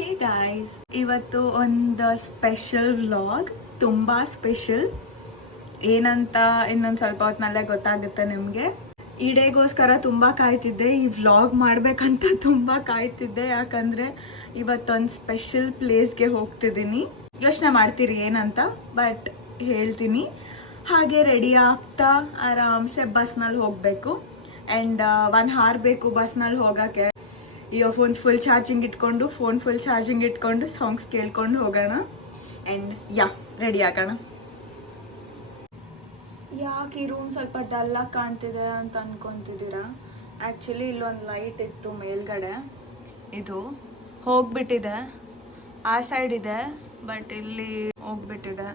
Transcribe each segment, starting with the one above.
Hey guys ಇವತ್ತು ಒಂದು special vlog ತುಂಬ ಸ್ಪೆಷಲ್ ಏನಂತ ಇನ್ನೊಂದು ಸ್ವಲ್ಪ ಹೊತ್ತಿನಲ್ಲೇ ಗೊತ್ತಾಗುತ್ತೆ ನಿಮಗೆ. ಈ ಡೇಗೋಸ್ಕರ ತುಂಬ ಕಾಯ್ತಿದ್ದೆ, ಈ ವ್ಲಾಗ್ ಮಾಡಬೇಕಂತ ತುಂಬ ಕಾಯ್ತಿದ್ದೆ. ಯಾಕಂದರೆ ಇವತ್ತೊಂದು ಸ್ಪೆಷಲ್ ಪ್ಲೇಸ್ಗೆ ಹೋಗ್ತಿದ್ದೀನಿ. ಯೋಚನೆ ಮಾಡ್ತೀರಿ ಏನಂತ? ಬಟ್ ಹೇಳ್ತೀನಿ. ಹಾಗೆ ರೆಡಿ ಆಗ್ತಾ ಆರಾಮ್ಸೆ ಬಸ್ನಲ್ಲಿ ಹೋಗಬೇಕು. ಆ್ಯಂಡ್ ಒನ್ ಹಾರ್ ಬೇಕು ಬಸ್ನಲ್ಲಿ ಹೋಗೋಕ್ಕೆ. ಇಯರ್ಫೋನ್ಸ್ ಫುಲ್ ಚಾರ್ಜಿಂಗ್ ಇಟ್ಕೊಂಡು ಫೋನ್ ಫುಲ್ ಚಾರ್ಜಿಂಗ್ ಇಟ್ಕೊಂಡು ಸಾಂಗ್ಸ್ ಕೇಳ್ಕೊಂಡು ಹೋಗೋಣ. ಆ್ಯಂಡ್ ಯಾ ರೆಡಿ ಆಗೋಣ. ಯಾಕೆ ಈ ರೂಮ್ ಸ್ವಲ್ಪ ಡಲ್ಲಾಗಿ ಕಾಣ್ತಿದೆ ಅಂತ ಅನ್ಕೊತಿದ್ದೀರಾ? ಆ್ಯಕ್ಚುಲಿ ಇಲ್ಲೊಂದು ಲೈಟ್ ಇತ್ತು ಮೇಲ್ಗಡೆ. ಇದು ಹೋಗ್ಬಿಟ್ಟಿದೆ. ಆ ಸೈಡ್ ಇದೆ ಬಟ್ ಇಲ್ಲಿ ಹೋಗ್ಬಿಟ್ಟಿದೆ.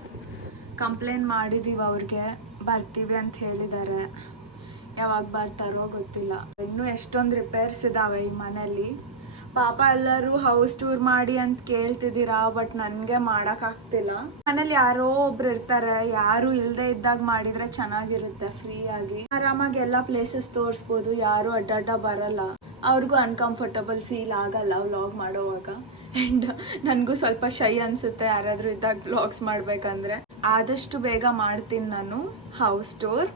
ಕಂಪ್ಲೇಂಟ್ ಮಾಡಿದ್ದೀವಿ ಅವ್ರಿಗೆ. ಬರ್ತೀವಿ ಅಂತ ಹೇಳಿದ್ದಾರೆ. ಯಾವಾಗ ಬರ್ತಾರೋ ಗೊತ್ತಿಲ್ಲ. ಇನ್ನೂ ಎಷ್ಟೊಂದು ರಿಪೇರ್ಸ್ ಇದಾವೆ ಈ ಮನೇಲಿ. ಪಾಪ ಎಲ್ಲರೂ ಹೌಸ್ ಟೂರ್ ಮಾಡಿ ಅಂತ ಕೇಳ್ತಿದ್ದೀರಾ ಬಟ್ ನನಗೆ ಮಾಡೋಕ್ಕಾಗ್ತಿಲ್ಲ ಮನೇಲಿ ಯಾರೋ ಒಬ್ರು ಇರ್ತಾರೆ, ಯಾರು ಇಲ್ಲದೆ ಇದ್ದಾಗ ಮಾಡಿದ್ರೆ ಚೆನ್ನಾಗಿರುತ್ತೆ ಫ್ರೀ ಆಗಿ. ಆರಾಮಾಗಿ ಎಲ್ಲ ಪ್ಲೇಸಸ್ ತೋರಿಸ್ಬೋದು, ಯಾರು ಅಡ್ಡಾಡ ಬರಲ್ಲ. ಅವ್ರಿಗೂ ಅನ್ಕಂಫರ್ಟಬಲ್ ಫೀಲ್ ಆಗಲ್ಲ ವ್ಲಾಗ್ ಮಾಡೋವಾಗ. ಆ್ಯಂಡ್ ನನಗೂ ಸ್ವಲ್ಪ ಶೈ ಅನಿಸುತ್ತೆ ಯಾರಾದರೂ ಇದ್ದಾಗ ವ್ಲಾಗ್ಸ್ ಮಾಡಬೇಕಂದ್ರೆ. ಆದಷ್ಟು ಬೇಗ ಮಾಡ್ತೀನಿ ನಾನು ಹೌಸ್ ಟೂರ್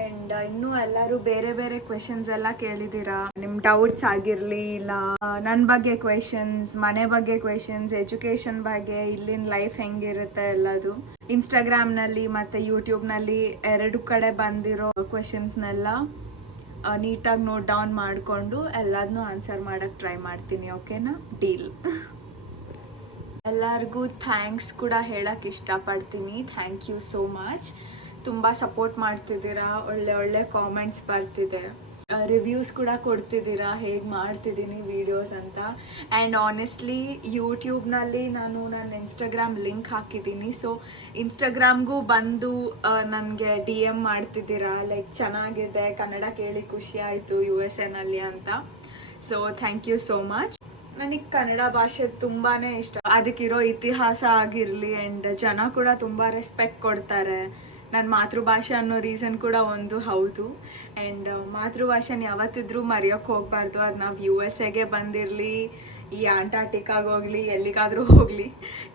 ಅಂಡ್ ಇನ್ನು ಎಲ್ಲರೂ ಬೇರೆ ಬೇರೆ ಕ್ವೆಶನ್ಸ್ ಎಲ್ಲ ಕೇಳಿದ್ದೀರಾ? ನಿಮ್ ಡೌಟ್ಸ್ ಆಗಿರ್ಲಿ ಇಲ್ಲ ನನ್ನ ಬಗ್ಗೆ ಕ್ವೆಶನ್ಸ್ ಮನೆ ಬಗ್ಗೆ ಕ್ವೆಶನ್ಸ್ ಎಜುಕೇಶನ್ ಬಗ್ಗೆ, ಇಲ್ಲಿನ ಲೈಫ್ ಹೆಂಗಿರುತ್ತೆ ಎಲ್ಲದು? ಮತ್ತೆ ಯೂಟ್ಯೂಬ್ನಲ್ಲಿ ಎರಡು ಕಡೆ ಬಂದಿರೋ ಕ್ವೆಶನ್ಸ್ನೆಲ್ಲ ನೀಟಾಗಿ ನೋಟ್ ಡೌನ್ ಮಾಡಿಕೊಂಡು ಎಲ್ಲದನ್ನೂ ಆನ್ಸರ್ ಮಾಡಕ್ ಟ್ರೈ ಮಾಡ್ತೀನಿ ಓಕೆನಾ ಡೀಲ್ ಎಲ್ಲರಿಗೂ ಥ್ಯಾಂಕ್ಸ್ ಕೂಡ ಹೇಳಕ್ ಇಷ್ಟಪಡ್ತೀನಿ. ಥ್ಯಾಂಕ್ ಯು ಸೋ ಮಚ್ ತುಂಬ ಸಪೋರ್ಟ್ ಮಾಡ್ತಿದ್ದೀರಾ? ಒಳ್ಳೆ ಒಳ್ಳೆ ಕಾಮೆಂಟ್ಸ್ ಬರ್ತಿದೆ. ರಿವ್ಯೂಸ್ ಕೂಡ ಕೊಡ್ತಿದ್ದೀರಾ? ಹೇಗೆ ಮಾಡ್ತಿದ್ದೀನಿ ವೀಡಿಯೋಸ್ ಅಂತ? ಆ್ಯಂಡ್ ಆನೆಸ್ಟ್ಲಿ ಯೂಟ್ಯೂಬ್ನಲ್ಲಿ ನಾನು ನನ್ನ ಇನ್ಸ್ಟಾಗ್ರಾಮ್ ಲಿಂಕ್ ಹಾಕಿದ್ದೀನಿ. ಸೊ ಇನ್ಸ್ಟಾಗ್ರಾಮ್ಗೂ ಬಂದು ನನಗೆ ಡಿ ಎಂ ಮಾಡ್ತಿದ್ದೀರಾ? ಲೈಕ್ ಚೆನ್ನಾಗಿದೆ, ಕನ್ನಡ ಕೇಳಿ ಖುಷಿ ಆಯಿತು ಯು ಎಸ್ ಎನಲ್ಲಿ ಅಂತ. So thank you so much ನನಗೆ ಕನ್ನಡ ಭಾಷೆ ತುಂಬಾ ಇಷ್ಟ. ಅದಕ್ಕಿರೋ ಇತಿಹಾಸ ಆಗಿರಲಿ ಆ್ಯಂಡ್ ಜನ ಕೂಡ ತುಂಬ ರೆಸ್ಪೆಕ್ಟ್ ಕೊಡ್ತಾರೆ. ನನ್ನ ಮಾತೃಭಾಷೆ ಅನ್ನೋ ರೀಸನ್ ಕೂಡ ಒಂದು, ಹೌದು. ಆ್ಯಂಡ್ ಮಾತೃಭಾಷೆನ ಯಾವತ್ತಿದ್ರೂ ಮರೆಯೋಕೆ ಹೋಗಬಾರ್ದು. ಅದು ನಾವು ಯು ಎಸ್ ಎಗೆ ಬಂದಿರಲಿ, ಈ ಹೋಗಲಿ, ಎಲ್ಲಿಗಾದರೂ ಹೋಗಲಿ,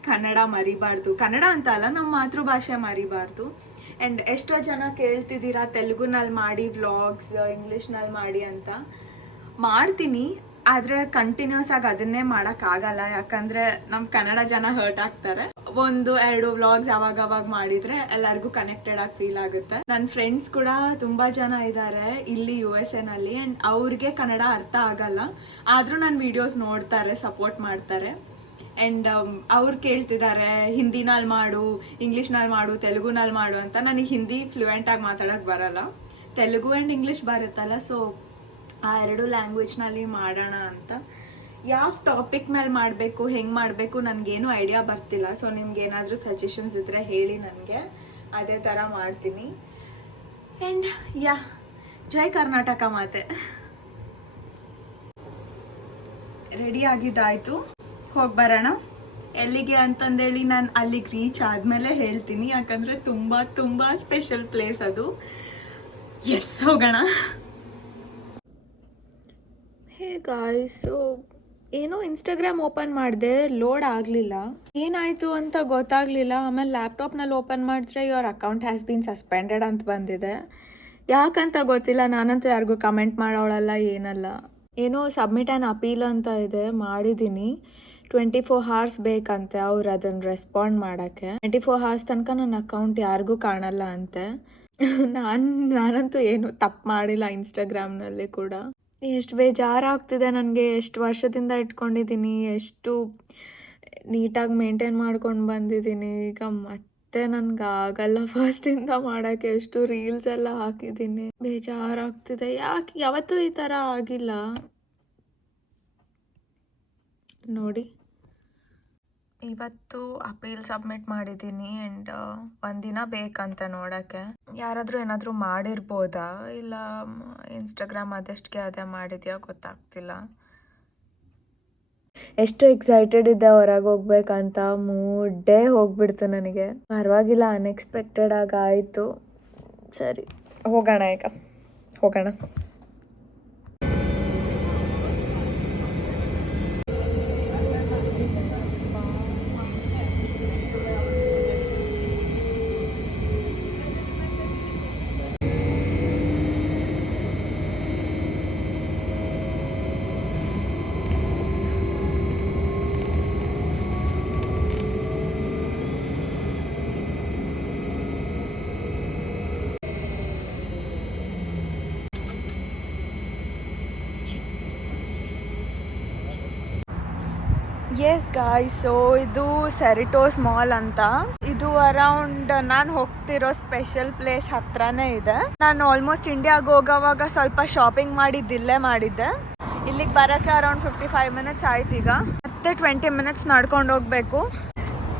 ಕನ್ನಡ ಮರಿಬಾರ್ದು. ಕನ್ನಡ ಅಂತ ಅಲ್ಲ ನಮ್ಮ ಮಾತೃಭಾಷೆ ಮರಿಬಾರ್ದು. ಆ್ಯಂಡ್ ಎಷ್ಟೋ ಜನ ಕೇಳ್ತಿದ್ದೀರಾ ತೆಲುಗುನಲ್ಲಿ ಮಾಡಿ ವ್ಲಾಗ್ಸ್ ಇಂಗ್ಲೀಷ್ನಲ್ಲಿ ಮಾಡಿ ಅಂತ. ಮಾಡ್ತೀನಿ ಆದರೆ ಕಂಟಿನ್ಯೂಸ್ ಆಗಿ ಅದನ್ನೇ ಮಾಡಕ್ ಆಗಲ್ಲ. ಯಾಕಂದ್ರೆ ನಮ್ಮ ಕನ್ನಡ ಜನ ಹರ್ಟ್ ಆಗ್ತಾರೆ. ಒಂದು, ಎರಡು ವ್ಲಾಗ್ಸ್ ಅವಾಗ ಅವಾಗ ಮಾಡಿದ್ರೆ ಎಲ್ಲರಿಗೂ ಕನೆಕ್ಟೆಡ್ ಆಗಿ ಫೀಲ್ ಆಗುತ್ತೆ. ನನ್ನ ಫ್ರೆಂಡ್ಸ್ ಕೂಡ ತುಂಬಾ ಜನ ಇದ್ದಾರೆ ಇಲ್ಲಿ ಯು ಎಸ್ನಲ್ಲಿ ಅಂಡ್ ಅವ್ರಿಗೆ ಕನ್ನಡ ಅರ್ಥ ಆಗಲ್ಲ. ಆದ್ರೂ ನನ್ನ ವಿಡಿಯೋಸ್ ನೋಡ್ತಾರೆ ಸಪೋರ್ಟ್ ಮಾಡ್ತಾರೆ. ಅಂಡ್ ಅವ್ರು ಕೇಳ್ತಿದ್ದಾರೆ ಹಿಂದಿನಲ್ಲಿ ಮಾಡು ಇಂಗ್ಲೀಷ್ನಲ್ಲಿ ಮಾಡು ತೆಲುಗುನಲ್ಲಿ ಮಾಡು ಅಂತ. ನನಗೆ ಹಿಂದಿ ಫ್ಲೂಯೆಂಟ್ ಆಗಿ ಮಾತಾಡಕ್ ಬರಲ್ಲ. ತೆಲುಗು ಅಂಡ್ ಇಂಗ್ಲಿಷ್ ಬರುತ್ತಲ್ಲ ಸೊ ಆ ಎರಡು ಲ್ಯಾಂಗ್ವೇಜ್ನಲ್ಲಿ ಮಾಡೋಣ ಅಂತ. ಯಾವ ಟಾಪಿಕ್ ಮೇಲೆ ಮಾಡಬೇಕು, ಹೆಂಗೆ ಮಾಡಬೇಕು ನನಗೇನು ಐಡಿಯಾ ಬರ್ತಿಲ್ಲ. ಸೊ ನಿಮ್ಗೆ ಏನಾದರೂ ಸಜೆಷನ್ಸ್ ಇದ್ದರೆ ಹೇಳಿ ನನಗೆ. ಅದೇ ಥರ ಮಾಡ್ತೀನಿ. ಆ್ಯಂಡ್ ಯಾ, ಜೈ ಕರ್ನಾಟಕ ಮಾತೆ. ರೆಡಿ ಆಗಿದ್ದಾಯಿತು? ಹೋಗಿ ಬರೋಣ. ಎಲ್ಲಿಗೆ ಅಂತಂದೇಳಿ ನಾನು ಅಲ್ಲಿಗೆ ರೀಚ್ ಆದಮೇಲೆ ಹೇಳ್ತೀನಿ. ಯಾಕಂದರೆ ತುಂಬ ತುಂಬ ಸ್ಪೆಷಲ್ ಪ್ಲೇಸ್ ಅದು. ಎಸ್ ಹೋಗೋಣ. ಗಾಯ್ಸು ಏನೋ ಇನ್ಸ್ಟಾಗ್ರಾಮ್ ಓಪನ್ ಮಾಡಿದೆ ಲೋಡ್ ಆಗಲಿಲ್ಲ. ಏನಾಯಿತು ಅಂತ ಗೊತ್ತಾಗಲಿಲ್ಲ. ಆಮೇಲೆ ಲ್ಯಾಪ್ಟಾಪ್ನಲ್ಲಿ ಓಪನ್ ಮಾಡಿದ್ರೆ your account has been suspended ಅಂತ ಬಂದಿದೆ. ಯಾಕಂತ ಗೊತ್ತಿಲ್ಲ, ನಾನಂತೂ ಯಾರಿಗೂ ಕಮೆಂಟ್ ಮಾಡೋಳಲ್ಲ, ಏನಲ್ಲ. ಏನೋ ಸಬ್ಮಿಟ್ ಆ್ಯಂಡ್ ಅಪೀಲ್ ಅಂತ ಇದೆ ಮಾಡಿದ್ದೀನಿ ಟ್ವೆಂಟಿ ಫೋರ್ ಹಾರ್ಸ್ ಬೇಕಂತೆ ಅವ್ರು ಅದನ್ನು ರೆಸ್ಪಾಂಡ್ ಮಾಡೋಕ್ಕೆ. ಟ್ವೆಂಟಿ ಫೋರ್ ಹಾರ್ಸ್ ತನಕ ನನ್ನ ಅಕೌಂಟ್ ಯಾರಿಗೂ ಕಾಣಲ್ಲ ಅಂತೆ. ನಾನು, ನಾನಂತೂ ಏನು ತಪ್ಪು ಮಾಡಿಲ್ಲ ಇನ್ಸ್ಟಾಗ್ರಾಮ್ನಲ್ಲಿ ಕೂಡ. ಎಷ್ಟು ಬೇಜಾರಾಗ್ತಿದೆ ನನಗೆ, ಎಷ್ಟು ವರ್ಷದಿಂದ ಇಟ್ಕೊಂಡಿದ್ದೀನಿ ಎಷ್ಟು ನೀಟಾಗಿ ಮೇಂಟೈನ್ ಮಾಡ್ಕೊಂಡು ಬಂದಿದ್ದೀನಿ ಈಗ ಮತ್ತೆ ನನಗೆ ಆಗಲ್ಲ ಫಸ್ಟಿಂದ ಮಾಡೋಕ್ಕೆ, ಎಷ್ಟು ರೀಲ್ಸ್ ಎಲ್ಲ ಹಾಕಿದ್ದೀನಿ ಬೇಜಾರಾಗ್ತಿದೆ. ಯಾಕೆ? ಯಾವತ್ತೂ ಈ ಥರ ಆಗಿಲ್ಲ. ನೋಡಿ. ಇವತ್ತು ಅಪೀಲ್ ಸಬ್ಮಿಟ್ ಮಾಡಿದ್ದೀನಿ ಆ್ಯಂಡ್ ಒಂದಿನ ಬೇಕಂತ ನೋಡೋಕ್ಕೆ. ಯಾರಾದರೂ ಏನಾದರೂ ಮಾಡಿರ್ಬೋದಾ? ಇಲ್ಲ ಇನ್ಸ್ಟಾಗ್ರಾಮ್ ಅದೆಷ್ಟಕ್ಕೆ ಅದೇ ಮಾಡಿದ್ಯಾ? ಗೊತ್ತಾಗ್ತಿಲ್ಲ. ಎಷ್ಟು ಎಕ್ಸೈಟೆಡ್ ಇದ್ದೆ ಹೊರಗೆ ಹೋಗ್ಬೇಕಂತ ಮೂಡೇ ಹೋಗ್ಬಿಡ್ತು ನನಗೆ. ಪರವಾಗಿಲ್ಲ ಅನ್ಎಕ್ಸ್ಪೆಕ್ಟೆಡ್ ಆಗಿ ಆಯಿತು. ಸರಿ, ಹೋಗೋಣ ಈಗ. ಹೋಗೋಣ. ಎಸ್ ಗಾಯ್ ಸೊ ಇದು ಸೆರಿಟೋಸ್ ಮಾಲ್ ಅಂತ. ಇದು ಅರೌಂಡ್ ನಾನು ಹೋಗ್ತಿರೋ ಸ್ಪೆಷಲ್ ಪ್ಲೇಸ್ ಹತ್ರನೇ ಇದೆ. ನಾನು ಆಲ್ಮೋಸ್ಟ್ ಇಂಡಿಯಾಗೆ ಹೋಗೋವಾಗ ಸ್ವಲ್ಪ ಶಾಪಿಂಗ್ ಮಾಡಿದ್ದಿಲ್ಲೇ ಮಾಡಿದ್ದೆ. ಇಲ್ಲಿಗೆ ಬರೋಕ್ಕೆ ಅರೌಂಡ್ ಫಿಫ್ಟಿ ಫೈವ್ ಮಿನಿಟ್ಸ್ ಆಯ್ತು ಈಗ. ಮತ್ತೆ ಟ್ವೆಂಟಿ ಮಿನಿಟ್ಸ್ ನಡ್ಕೊಂಡು ಹೋಗ್ಬೇಕು.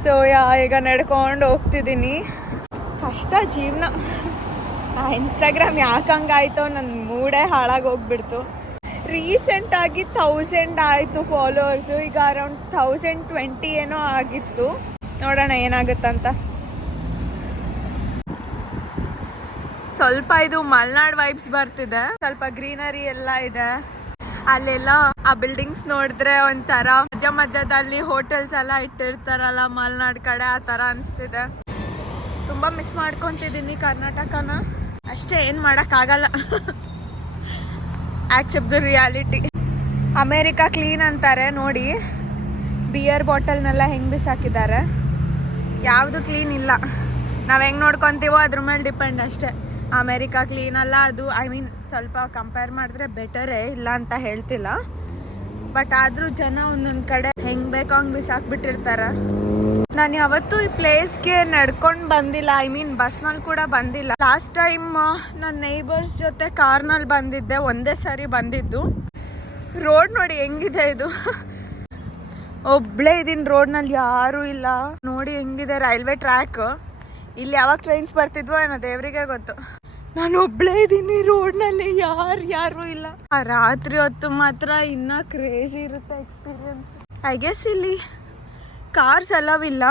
ಸೊ ಯಾ, ಈಗ ನಡ್ಕೊಂಡು ಹೋಗ್ತಿದ್ದೀನಿ ಕಷ್ಟ ಜೀವನ. ಇನ್ಸ್ಟಾಗ್ರಾಮ್ ಯಾಕೆ ಹಂಗಾಯ್ತೋ ನನ್ನ ಮೂಡೇ ಹಾಳಾಗಿ ಹೋಗ್ಬಿಡ್ತು. ರೀಸೆಂಟಾಗಿ ಥೌಸಂಡ್ ಆಯಿತು ಫಾಲೋವರ್ಸು ಈಗ ಅರೌಂಡ್ ಥೌಸಂಡ್ ಟ್ವೆಂಟಿ ಏನೋ ಆಗಿತ್ತು. ನೋಡೋಣ ಏನಾಗುತ್ತಂತ. ಸ್ವಲ್ಪ ಇದು ಮಲ್ನಾಡ್ ವೈಬ್ಸ್ ಬರ್ತಿದೆ. ಸ್ವಲ್ಪ ಗ್ರೀನರಿ ಎಲ್ಲ ಇದೆ. ಅಲ್ಲೆಲ್ಲ ಆ ಬಿಲ್ಡಿಂಗ್ಸ್ ನೋಡಿದ್ರೆ ಒಂಥರ ಮಧ್ಯ ಮಧ್ಯದಲ್ಲಿ ಹೋಟೆಲ್ಸ್ ಎಲ್ಲ ಇಟ್ಟಿರ್ತಾರಲ್ಲ ಮಲ್ನಾಡ್ ಕಡೆ, ಆ ಥರ ಅನಿಸ್ತಿದೆ. ತುಂಬ ಮಿಸ್ ಮಾಡ್ಕೊತಿದ್ದೀನಿ ಕರ್ನಾಟಕನ. ಅಷ್ಟೇ, ಏನು ಮಾಡೋಕ್ಕಾಗಲ್ಲ. Accept the reality America clean ಅಂತಾರೆ, ನೋಡಿ. ಬಿಯರ್ ಬಾಟಲ್ನೆಲ್ಲ ಹೆಂಗೆ ಬಿಸಾಕಿದ್ದಾರೆ. ಯಾವುದು ಕ್ಲೀನ್ ಇಲ್ಲ. ನಾವು ಹೆಂಗೆ ನೋಡ್ಕೊತೀವೋ ಅದ್ರ ಮೇಲೆ ಡಿಪೆಂಡ್ ಅಷ್ಟೇ. ಅಮೇರಿಕಾ ಕ್ಲೀನ್ ಅಲ್ಲ ಅದು ಐ ಮೀನ್ ಸ್ವಲ್ಪ ಕಂಪೇರ್ ಮಾಡಿದ್ರೆ ಬೆಟರೇ ಇಲ್ಲ ಅಂತ ಹೇಳ್ತಿಲ್ಲ. ಬಟ್ ಆದರೂ ಜನ ಒಂದೊಂದು ಕಡೆ ಹೆಂಗೆ ಬೇಕೋ ಹಂಗೆ ಬಿಸಾಕ್ಬಿಟ್ಟಿರ್ತಾರೆ. ನಾನು ಯಾವತ್ತೂ ಈ ಪ್ಲೇಸ್ಗೆ ನಡ್ಕೊಂಡು ಬಂದಿಲ್ಲ. ಐ ಮೀನ್ ಬಸ್ನಲ್ಲಿ ಕೂಡ ಬಂದಿಲ್ಲ. ಲಾಸ್ಟ್ ಟೈಮ್ ನನ್ನ ನೈಬರ್ಸ್ ಜೊತೆ ಕಾರ್ನಲ್ಲಿ ಬಂದಿದ್ದೆ. ಒಂದೇ ಸಾರಿ ಬಂದಿದ್ದು. ರೋಡ್ ನೋಡಿ ಹೆಂಗಿದೆ ಇದು? ಒಬ್ಳೇ ಇದ್ದೀನಿ ರೋಡ್ನಲ್ಲಿ ಯಾರೂ ಇಲ್ಲ. ನೋಡಿ ಹೆಂಗಿದೆ ರೈಲ್ವೆ ಟ್ರ್ಯಾಕ್ ಇಲ್ಲಿ ಯಾವಾಗ ಟ್ರೈನ್ಸ್ ಬರ್ತಿದ್ವೋ ಏನೋ ದೇವರಿಗೆ ಗೊತ್ತು. ನಾನು ಒಬ್ಳೇ ಇದ್ದೀನಿ ರೋಡ್ನಲ್ಲಿ ಯಾರು, ಯಾರೂ ಇಲ್ಲ. ರಾತ್ರಿ ಹೊತ್ತು ಮಾತ್ರ ಇನ್ನೂ ಕ್ರೇಜಿ ಇರುತ್ತೆ ಎಕ್ಸ್ಪೀರಿಯನ್ಸ್ ಐ ಗೆಸ್ ಇಲ್ಲಿ ಕಾರ್ಸ್ ಎಲ್ಲವಿಲ್ಲ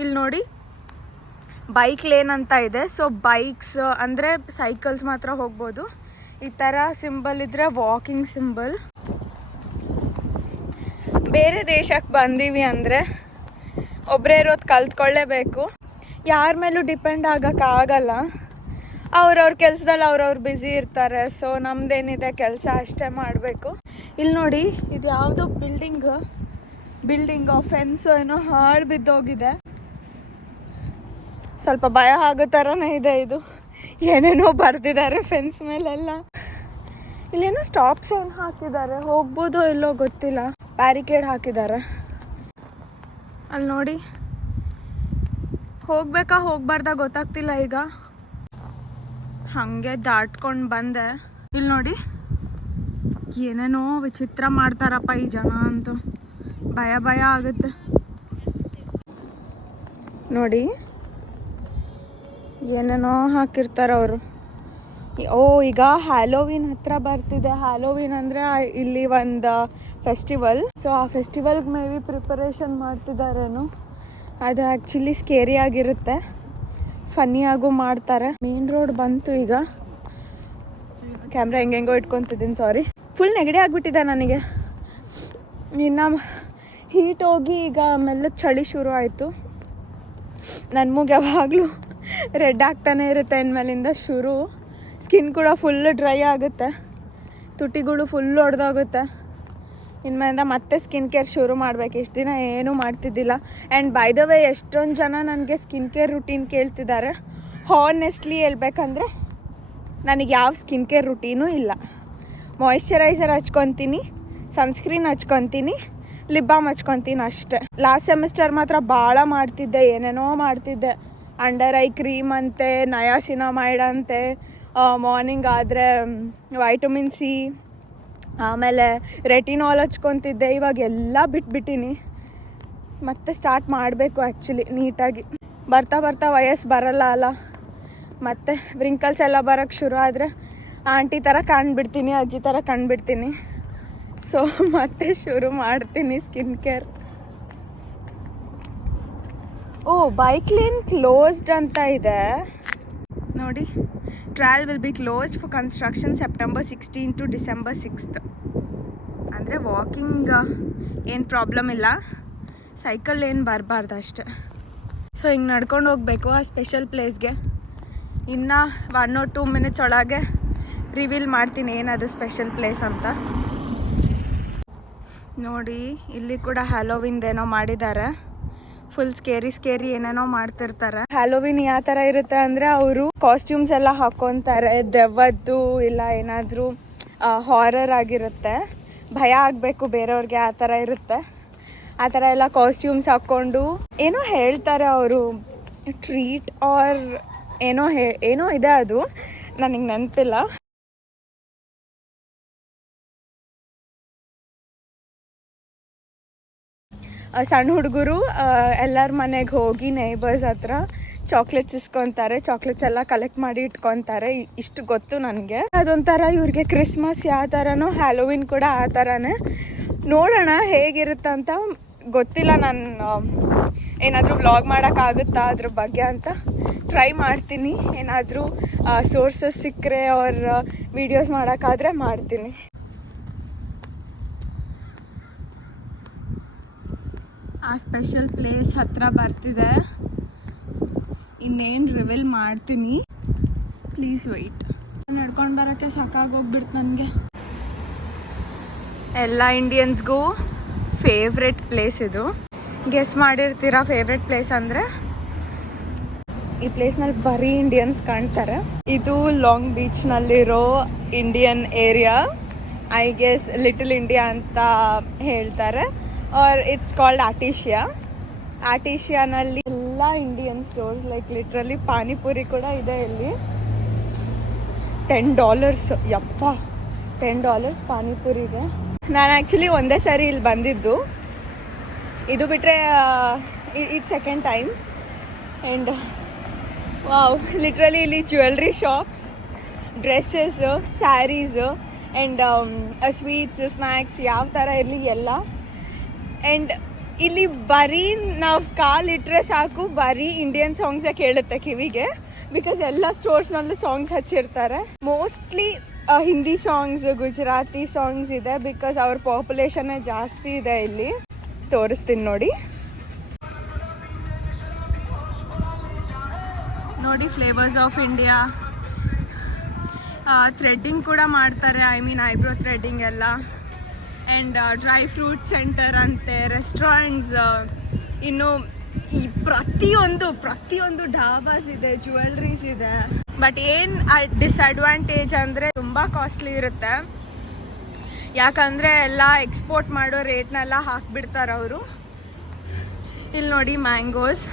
ಇಲ್ಲಿ ನೋಡಿ ಬೈಕ್ ಲೇನ್ ಅಂತ ಇದೆ. ಸೊ ಬೈಕ್ಸ್ ಅಂದರೆ ಸೈಕಲ್ಸ್ ಮಾತ್ರ ಹೋಗ್ಬೋದು. ಈ ಥರ ಸಿಂಬಲ್ ಇದ್ದರೆ ವಾಕಿಂಗ್ ಸಿಂಬಲ್ ಬೇರೆ ದೇಶಕ್ಕೆ ಬಂದೀವಿ ಅಂದರೆ ಒಬ್ಬರೇ ಇರೋದು ಕಲ್ತ್ಕೊಳ್ಳೇಬೇಕು. ಯಾರ ಮೇಲೂ ಡಿಪೆಂಡ್ ಆಗೋಕ್ಕಾಗಲ್ಲ ಅವ್ರವ್ರ ಕೆಲಸದಲ್ಲಿ ಅವ್ರವ್ರು ಬ್ಯುಸಿ ಇರ್ತಾರೆ. ಸೊ ನಮ್ದೇನಿದೆ ಕೆಲಸ ಅಷ್ಟೇ ಮಾಡಬೇಕು. ಇಲ್ಲಿ ನೋಡಿ ಇದು ಯಾವುದೋ ಬಿಲ್ಡಿಂಗ್ ಬಿಲ್ಡಿಂಗ್ ಫೆನ್ಸು ಏನೋ ಹಾಳು ಬಿದ್ದೋಗಿದೆ. ಸ್ವಲ್ಪ ಭಯ ಆಗೋ ಥರನೇ ಇದೆ ಇದು. ಏನೇನೋ ಬರ್ದಿದ್ದಾರೆ ಫೆನ್ಸ್ ಮೇಲೆಲ್ಲ. ಇಲ್ಲೇನೋ ಸ್ಟಾಪ್ಸ್ ಏನು ಹಾಕಿದ್ದಾರೆ. ಹೋಗ್ಬೋದೋ ಇಲ್ಲೋ ಗೊತ್ತಿಲ್ಲ. ಬ್ಯಾರಿಕೇಡ್ ಹಾಕಿದ್ದಾರೆ. ಅಲ್ಲಿ ನೋಡಿ. ಹೋಗ್ಬೇಕಾ ಹೋಗ್ಬಾರ್ದ ಗೊತ್ತಾಗ್ತಿಲ್ಲ ಈಗ. ಹಾಗೆ ದಾಟ್ಕೊಂಡು ಬಂದೆ. ಇಲ್ಲಿ ನೋಡಿ. ಏನೇನೋ ವಿಚಿತ್ರ ಮಾಡ್ತಾರಪ್ಪ ಈ ಜನ ಅಂತೂ. ಭಯ ಭಯ ಆಗುತ್ತೆ. ನೋಡಿ, ಏನೇನೋ ಹಾಕಿರ್ತಾರೆ ಅವರು. ಓ, ಈಗ ಹ್ಯಾಲೋವಿನ್ ಹತ್ರ ಬರ್ತಿದೆ. ಹ್ಯಾಲೋವಿನ್ ಅಂದರೆ ಇಲ್ಲಿ ಒಂದು ಫೆಸ್ಟಿವಲ್ ಸೊ ಆ ಫೆಸ್ಟಿವಲ್ಗೆ ಮೇ ಬಿ ಪ್ರಿಪರೇಷನ್ ಮಾಡ್ತಿದ್ದಾರೇನು. ಅದು ಆ್ಯಕ್ಚುಲಿ ಸ್ಕೇರಿ ಆಗಿರುತ್ತೆ. ಫನ್ನಿಯಾಗೂ ಮಾಡ್ತಾರೆ. ಮೇನ್ ರೋಡ್ ಬಂತು ಈಗ. ಕ್ಯಾಮ್ರಾ ಹೆಂಗೆಂಗೋ ಇಟ್ಕೊತಿದ್ದೀನಿ ಸಾರಿ ಫುಲ್ ನೆಗಡಿ ಆಗಿಬಿಟ್ಟಿದೆ ನನಗೆ. ಇನ್ನು ಹೀಟ್ ಹೋಗಿ ಈಗ ಮೆಲ್ಲಗೆ ಚಳಿ ಶುರು ಆಯಿತು. ನನ್ನ ಮೂಗು ಯಾವಾಗಲೂ ರೆಡ್ ಆಗ್ತಾನೆ ಇರುತ್ತೆ ಇನ್ಮೇಲಿಂದ ಶುರು. ಸ್ಕಿನ್ ಕೂಡ ಫುಲ್ ಡ್ರೈ ಆಗುತ್ತೆ. ತುಟಿಗಳು ಫುಲ್ ಹೊಡೆದೋಗುತ್ತೆ ಇನ್ಮೇಲಿಂದ ಮತ್ತೆ ಸ್ಕಿನ್ ಕೇರ್ ಶುರು ಮಾಡಬೇಕು. ಇಷ್ಟು ದಿನ ಏನೂ ಮಾಡ್ತಿದ್ದಿಲ್ಲ. ಆ್ಯಂಡ್ ಬೈ ದ ವೇ ಎಷ್ಟೊಂದು ಜನ ನನಗೆ ಸ್ಕಿನ್ ಕೇರ್ ರುಟೀನ್ ಕೇಳ್ತಿದ್ದಾರೆ. ಹಾನೆಸ್ಟ್ಲಿ ಹೇಳ್ಬೇಕಂದ್ರೆ ನನಗೆ ಯಾವ ಸ್ಕಿನ್ ಕೇರ್ ರುಟೀನೂ ಇಲ್ಲ. ಮಾಯಿಶ್ಚರೈಸರ್ ಹಚ್ಕೊತೀನಿ ಸನ್ಸ್ಕ್ರೀನ್ ಹಚ್ಕೊತೀನಿ. ಲಿಪ್ ಹಚ್ಕೊತೀನಿ ಅಷ್ಟೆ. ಲಾಸ್ಟ್ ಸೆಮಿಸ್ಟರ್ ಮಾತ್ರ ಭಾಳ ಮಾಡ್ತಿದ್ದೆ, ಏನೇನೋ ಮಾಡ್ತಿದ್ದೆ. ಅಂಡರ್ ಐ ಕ್ರೀಮ್ ಅಂತೆ ನಯಾಸಿನಮೈಡ್ ಅಂತೆ ಮಾರ್ನಿಂಗ್ ಆದರೆ ವೈಟಮಿನ್ ಸಿ ಆಮೇಲೆ ರೆಟಿನಾಲ್ ಹಚ್ಕೊತಿದ್ದೆ, ಇವಾಗ ಎಲ್ಲ ಬಿಟ್ಬಿಟ್ಟಿನಿ. ಮತ್ತೆ ಸ್ಟಾರ್ಟ್ ಮಾಡಬೇಕು ಆ್ಯಕ್ಚುಲಿ ನೀಟಾಗಿ. ಬರ್ತಾ ಬರ್ತಾ ವಯಸ್ಸು ಬರಲ್ಲ ಅಲ್ಲ. ಮತ್ತು ವ್ರಿಂಕಲ್ಸ್ ಎಲ್ಲ ಬರೋಕ್ಕೆ ಶುರು ಆದರೆ ಆಂಟಿ ಥರ ಕಾಣ್ಬಿಡ್ತೀನಿ, ಅಜ್ಜಿ ಥರ ಕಂಡುಬಿಡ್ತೀನಿ ಸೊ ಮತ್ತೆ ಶುರು ಮಾಡ್ತೀನಿ skin care oh bike lane closed ಅಂತ ಇದೆ. ನೋಡಿ trail will be closed for construction September sixteen to December sixth ಅಂದರೆ ವಾಕಿಂಗ್ ಏನು ಪ್ರಾಬ್ಲಮ್ ಇಲ್ಲ. ಸೈಕಲ್ ಏನು ಬರಬಾರ್ದು ಅಷ್ಟೆ. ಸೊ ಹಿಂಗೆ ನಡ್ಕೊಂಡು ಹೋಗಬೇಕು ಆ ಸ್ಪೆಷಲ್ ಪ್ಲೇಸ್ಗೆ ಇನ್ನು ಒನ್ ಆರ್ ಟೂ ಮಿನಿಟ್ಸ್ ಒಳಗೆ ರಿವೀಲ್ ಮಾಡ್ತೀನಿ ಏನದು ಸ್ಪೆಷಲ್ ಪ್ಲೇಸ್ ಅಂತ. ನೋಡಿ, ಇಲ್ಲಿ ಕೂಡ ಹ್ಯಾಲೋವಿಂದೇನೋ ಮಾಡಿದ್ದಾರೆ. ಫುಲ್ ಸ್ಕೇರಿ ಸ್ಕೇರಿ ಏನೇನೋ ಮಾಡ್ತಿರ್ತಾರೆ. ಹ್ಯಾಲೋವಿನ್ ಯಾವ ಥರ ಇರುತ್ತೆ ಅಂದರೆ ಅವರು ಕಾಸ್ಟ್ಯೂಮ್ಸ್ ಎಲ್ಲ ಹಾಕೊಂತಾರೆ ದೆವ್ವದ್ದು ಇಲ್ಲ ಏನಾದರೂ ಹಾರರ್ ಆಗಿರುತ್ತೆ. ಭಯ ಆಗಬೇಕು ಬೇರೆಯವ್ರಿಗೆ ಆ ಥರ ಇರುತ್ತೆ. ಆ ಥರ ಎಲ್ಲ ಕಾಸ್ಟ್ಯೂಮ್ಸ್ ಹಾಕ್ಕೊಂಡು ಏನೋ ಹೇಳ್ತಾರೆ ಅವರು. ಟ್ರೀಟ್ ಆರ್ ಏನೋ ಹೇ, ಏನೋ ಇದೆ ಅದು. ನನಗೆ ನೆನಪಿಲ್ಲ. ಸಣ್ಣ ಹುಡುಗರು ಎಲ್ಲರ ಮನೆಗೆ ಹೋಗಿ ನೇಬರ್ಸ್ ಹತ್ರ ಚಾಕ್ಲೇಟ್ಸ್ ಇಸ್ಕೊತಾರೆ ಚಾಕ್ಲೇಟ್ಸ್ ಎಲ್ಲ ಕಲೆಕ್ಟ್ ಮಾಡಿ ಇಟ್ಕೊತಾರೆ. ಇಷ್ಟು ಗೊತ್ತು ನನಗೆ. ಅದೊಂಥರ ಇವ್ರಿಗೆ ಕ್ರಿಸ್ಮಸ್ ಯಾವ ಥರನೋ ಹ್ಯಾಲೋವಿನ್ ಕೂಡ ಆ ಥರನೇ ನೋಡೋಣ ಹೇಗಿರುತ್ತೆ ಅಂತ ಗೊತ್ತಿಲ್ಲ ನಾನು ಏನಾದರೂ ವ್ಲಾಗ್ ಮಾಡೋಕ್ಕಾಗುತ್ತಾ ಅದ್ರ ಬಗ್ಗೆ ಅಂತ ಟ್ರೈ ಮಾಡ್ತೀನಿ. ಏನಾದರೂ ಸೋರ್ಸಸ್ ಸಿಕ್ಕರೆ ಅವ್ರ ವೀಡಿಯೋಸ್ ಮಾಡೋಕ್ಕಾದ್ರೆ ಮಾಡ್ತೀನಿ. ಆ ಸ್ಪೆಷಲ್ ಪ್ಲೇಸ್ ಹತ್ರ ಬರ್ತಿದೆ. ಇನ್ನೇನು ರಿವೆಲ್ ಮಾಡ್ತೀನಿ. ಪ್ಲೀಸ್ ವೆಯ್ಟ್ ನಡ್ಕೊಂಡು ಬರೋಕ್ಕೆ ಸಾಕಾಗೋಗ್ಬಿಡ್ತು ನನಗೆ. ಎಲ್ಲ ಇಂಡಿಯನ್ಸ್ಗೂ ಫೇವ್ರೆಟ್ ಪ್ಲೇಸ್ ಇದು. ಗೆಸ್ ಮಾಡಿರ್ತೀರಾ ಫೇವ್ರೆಟ್ ಪ್ಲೇಸ್ ಅಂದರೆ? ಈ ಪ್ಲೇಸ್ನಲ್ಲಿ ಬರೀ ಇಂಡಿಯನ್ಸ್ ಕಾಣ್ತಾರೆ. ಇದು long ಬೀಚ್ನಲ್ಲಿರೋ Indian area I guess little India ಅಂತ ಹೇಳ್ತಾರೆ. ಆರ್ ಇಟ್ಸ್ ಕಾಲ್ಡ್ ಆಟಿಷಿಯಾ ಆಟಿಷಿಯಾನಲ್ಲಿ ಎಲ್ಲ Indian stores like literally panipuri ಕೂಡ ಇದೆ ಇಲ್ಲಿ. ಟೆನ್ ಡಾಲರ್ಸ್ ಯಪ್ಪ ಟೆನ್ ಡಾಲರ್ಸ್ ಪಾನಿಪುರಿಗೆ. ನಾನು ಆ್ಯಕ್ಚುಲಿ ಒಂದೇ ಸಾರಿ ಇಲ್ಲಿ ಬಂದಿದ್ದು. ಇದು ಬಿಟ್ಟರೆ ಇದು second time and wow literally ಇಲ್ಲಿ jewellery shops dresses saris and sweets snacks ಯಾವ ಥರ ಇರಲಿ, ಎಲ್ಲ. ಆ್ಯಂಡ್ ಇಲ್ಲಿ ಬರೀ ನಾವು ಕಾಲಿಟ್ಟರೆ ಸಾಕು, ಬರೀ ಇಂಡಿಯನ್ ಸಾಂಗ್ಸೇ ಕೇಳುತ್ತೆ ಕಿವಿಗೆ. ಬಿಕಾಸ್ ಎಲ್ಲ ಸ್ಟೋರ್ಸ್ನಲ್ಲೂ songs ಹಚ್ಚಿರ್ತಾರೆ. Mostly Hindi songs Gujarati songs ಇದೆ ಬಿಕಾಸ್ ಅವ್ರ ಪಾಪ್ಯುಲೇಷನ್ನೇ ಜಾಸ್ತಿ ಇದೆ ಇಲ್ಲಿ. ತೋರಿಸ್ತೀನಿ ನೋಡಿ. ನೋಡಿ ಫ್ಲೇವರ್ಸ್ ಆಫ್ ಇಂಡಿಯಾ ಥ್ರೆಡ್ಡಿಂಗ್ ಕೂಡ ಮಾಡ್ತಾರೆ ಐ ಮೀನ್ ಐಬ್ರೋ ಥ್ರೆಡ್ಡಿಂಗ್ ಎಲ್ಲ. ಆ್ಯಂಡ್ ಡ್ರೈ ಫ್ರೂಟ್ ಸೆಂಟರ್ ಅಂತೆ ರೆಸ್ಟೋರೆಂಟ್ಸ್ ಇನ್ನು ಈ ಪ್ರತಿಯೊಂದು ಪ್ರತಿಯೊಂದು ಡಾಬಾಸ್ ಇದೆ ಜ್ಯುವೆಲ್ರೀಸ್ ಇದೆ. ಬಟ್ ಏನು ಡಿಸ್ಅಡ್ವಾಂಟೇಜ್ ಅಂದರೆ ತುಂಬ ಕಾಸ್ಟ್ಲಿ ಇರುತ್ತೆ. ಯಾಕಂದರೆ ಎಲ್ಲ ಎಕ್ಸ್ಪೋರ್ಟ್ ಮಾಡೋ ರೇಟ್ನೆಲ್ಲ ಹಾಕ್ಬಿಡ್ತಾರೆ ಅವರು. ಇಲ್ಲಿ ನೋಡಿ ಮ್ಯಾಂಗೋಸ್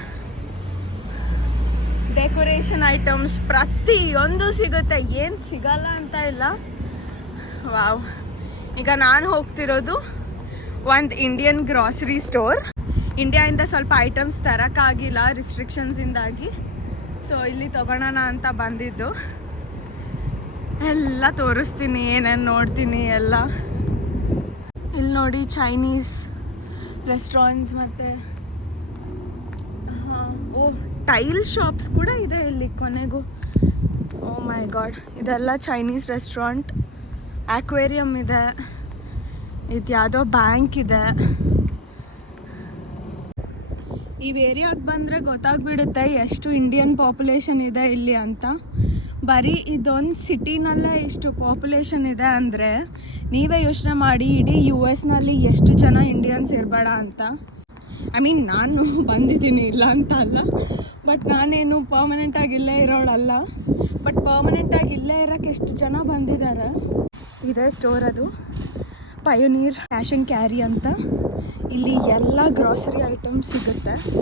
ಡೆಕೋರೇಷನ್ ಐಟಮ್ಸ್ ಪ್ರತಿಯೊಂದು ಸಿಗುತ್ತೆ. ಏನು ಸಿಗಲ್ಲ ಅಂತ ಇಲ್ಲ. ವಾವ್ ಈಗ ನಾನು ಹೋಗ್ತಿರೋದು ಒಂದು ಇಂಡಿಯನ್ ಗ್ರಾಸರಿ ಸ್ಟೋರ್ ಇಂಡಿಯಾಯಿಂದ ಸ್ವಲ್ಪ ಐಟಮ್ಸ್ ತರೋಕ್ಕಾಗಿಲ್ಲ ರಿಸ್ಟ್ರಿಕ್ಷನ್ಸಿಂದಾಗಿ ಸೊ ಇಲ್ಲಿ ತಗೊಳ್ಳೋಣ ಅಂತ ಬಂದಿದ್ದು. ಎಲ್ಲ ತೋರಿಸ್ತೀನಿ, ಏನೇನು ನೋಡ್ತೀನಿ ಎಲ್ಲ. ಇಲ್ಲಿ ನೋಡಿ ಚೈನೀಸ್ ರೆಸ್ಟೋರೆಂಟ್ಸ್ ಮತ್ತು, ಹಾಂ, ಓ ಟೈಲ್ ಶಾಪ್ಸ್ ಕೂಡ ಇದೆ ಇಲ್ಲಿ ಕೊನೆಗೂ. ಓ ಮೈ ಗಾಡ್ ಇದೆಲ್ಲ ಚೈನೀಸ್ ರೆಸ್ಟೋರೆಂಟ್ ಆಕ್ವೇರಿಯಮ್ ಇದೆ. ಇದು ಯಾವುದೋ ಬ್ಯಾಂಕ್ ಇದೆ. ಈ ಏರಿಯಾಗೆ ಬಂದರೆ ಗೊತ್ತಾಗ್ಬಿಡುತ್ತೆ ಎಷ್ಟು ಇಂಡಿಯನ್ ಪಾಪ್ಯುಲೇಷನ್ ಇದೆ ಇಲ್ಲಿ ಅಂತ. ಬರೀ ಇದೊಂದು ಸಿಟಿನಲ್ಲೇ ಇಷ್ಟು ಪಾಪ್ಯುಲೇಷನ್ ಇದೆ ಅಂದರೆ ನೀವೇ ಯೋಚನೆ ಮಾಡಿ ಇಡೀ ಯು ಎಸ್ನಲ್ಲಿ ಎಷ್ಟು ಜನ ಇಂಡಿಯನ್ಸ್ ಇರಬೇಡ ಅಂತ. ಐ ಮೀನ್ ನಾನು ಬಂದಿದ್ದೀನಿ ಇಲ್ಲ ಅಂತ ಅಲ್ಲ. ಬಟ್ ನಾನೇನು ಪರ್ಮನೆಂಟಾಗಿ ಇಲ್ಲೇ ಇರೋಳಲ್ಲ. ಬಟ್ ಪರ್ಮನೆಂಟಾಗಿ ಇಲ್ಲೇ ಇರೋಕ್ಕೆ ಎಷ್ಟು ಜನ ಬಂದಿದ್ದಾರೆ? ಇದೆ ಸ್ಟೋರ್ ಅದು. ಪಯೋನೀರ್ ಕ್ಯಾಶ್ ಆ್ಯಂಡ್ ಕ್ಯಾರಿ ಅಂತ. ಇಲ್ಲಿ ಎಲ್ಲ ಗ್ರಾಸರಿ ಐಟಮ್ಸ್ ಸಿಗುತ್ತೆ.